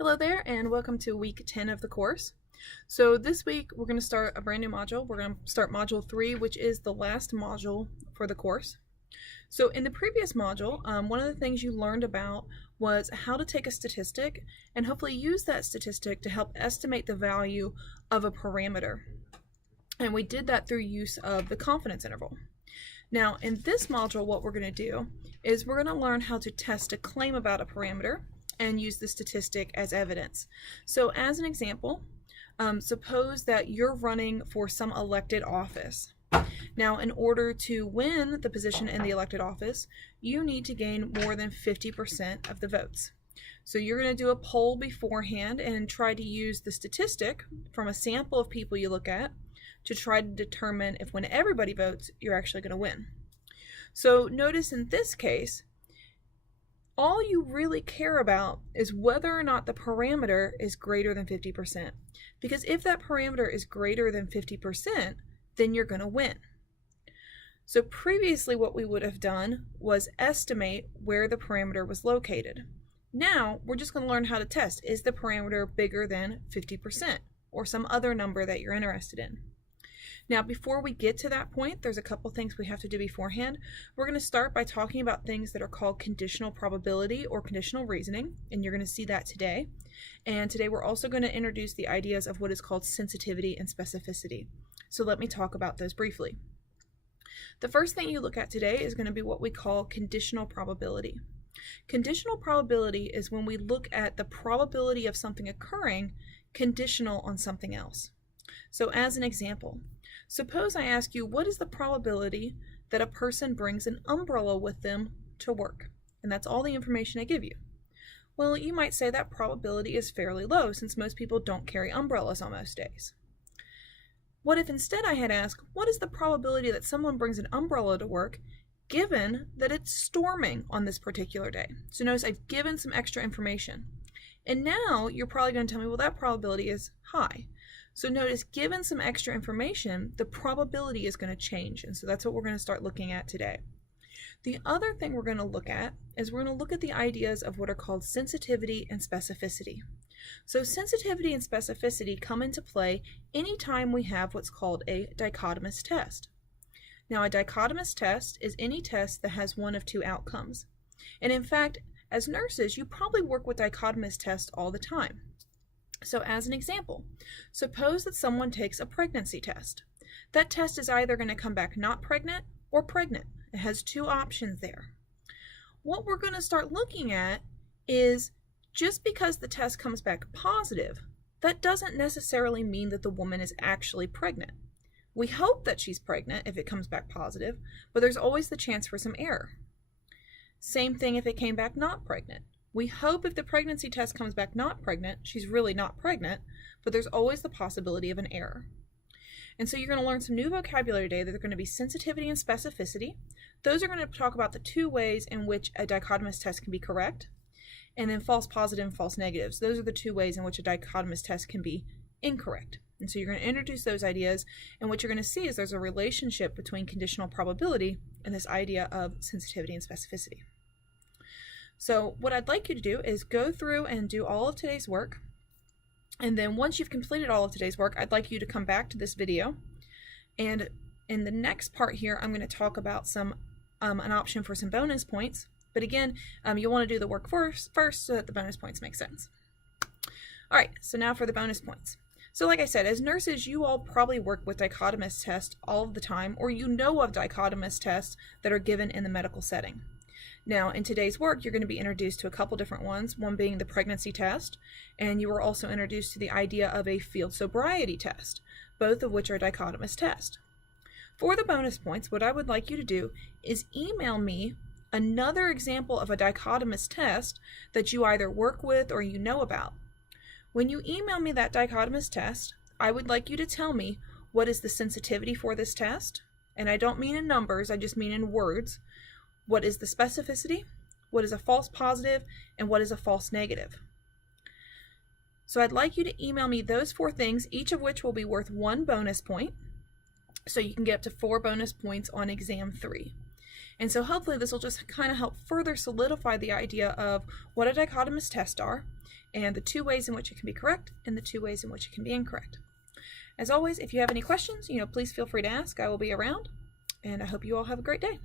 Hello there and welcome to week 10 of the course. So this week we're going to start a brand new module. We're going to start module 3, which is the last module for the course. So in the previous module, one of the things you learned about was how to take a statistic and hopefully use that statistic to help estimate the value of a parameter. And we did that through use of the confidence interval. Now in this module what we're going to do is we're going to learn how to test a claim about a parameter and use the statistic as evidence. So as an example, suppose that you're running for some elected office. Now in order to win the position in the elected office, you need to gain more than 50% of the votes. So you're going to do a poll beforehand and try to use the statistic from a sample of people you look at to try to determine if when everybody votes, you're actually going to win. So notice in this case, all you really care about is whether or not the parameter is greater than 50%. Because if that parameter is greater than 50%, then you're going to win. So previously what we would have done was estimate where the parameter was located. Now we're just going to learn how to test. Is the parameter bigger than 50% or some other number that you're interested in? Now, before we get to that point, there's a couple things we have to do beforehand. We're going to start by talking about things that are called conditional probability or conditional reasoning, and you're going to see that today. And today we're also going to introduce the ideas of what is called sensitivity and specificity. So let me talk about those briefly. The first thing you look at today is going to be what we call conditional probability. Conditional probability is when we look at the probability of something occurring conditional on something else. So as an example, suppose I ask you, what is the probability that a person brings an umbrella with them to work? And that's all the information I give you. Well, you might say that probability is fairly low since most people don't carry umbrellas on most days. What if instead I had asked, what is the probability that someone brings an umbrella to work given that it's storming on this particular day? So notice I've given some extra information. And now you're probably going to tell me, well, that probability is high. So notice, given some extra information, the probability is going to change. And so that's what we're going to start looking at today. The other thing we're going to look at is we're going to look at the ideas of what are called sensitivity and specificity. So sensitivity and specificity come into play anytime we have what's called a dichotomous test. Now, a dichotomous test is any test that has one of two outcomes. And in fact, as nurses, you probably work with dichotomous tests all the time. So as an example, suppose that someone takes a pregnancy test. That test is either going to come back not pregnant or pregnant. It has two options there. What we're going to start looking at is just because the test comes back positive, that doesn't necessarily mean that the woman is actually pregnant. We hope that she's pregnant if it comes back positive, but there's always the chance for some error. Same thing if it came back not pregnant. We hope if the pregnancy test comes back not pregnant, she's really not pregnant, but there's always the possibility of an error. And so you're going to learn some new vocabulary today that are going to be sensitivity and specificity. Those are going to talk about the two ways in which a dichotomous test can be correct, and then false positive and false negatives. Those are the two ways in which a dichotomous test can be incorrect. And so you're going to introduce those ideas, and what you're going to see is there's a relationship between conditional probability and this idea of sensitivity and specificity. So what I'd like you to do is go through and do all of today's work. And then once you've completed all of today's work, I'd like you to come back to this video. And in the next part here, I'm going to talk about an option for some bonus points. But again, you'll want to do the work first so that the bonus points make sense. All right, so now for the bonus points. So like I said, as nurses, you all probably work with dichotomous tests all of the time, or you know of dichotomous tests that are given in the medical setting. Now, in today's work, you're going to be introduced to a couple different ones, one being the pregnancy test, and you were also introduced to the idea of a field sobriety test, both of which are dichotomous tests. For the bonus points, what I would like you to do is email me another example of a dichotomous test that you either work with or you know about. When you email me that dichotomous test, I would like you to tell me what is the sensitivity for this test, and I don't mean in numbers, I just mean in words. What is the specificity, what is a false positive, and what is a false negative. So I'd like you to email me those 4 things, each of which will be worth 1 bonus point. So you can get up to 4 bonus points on exam 3. And so hopefully this will just kind of help further solidify the idea of what a dichotomous test are, and the two ways in which it can be correct and the two ways in which it can be incorrect. As always, if you have any questions, please feel free to ask. I will be around, and I hope you all have a great day.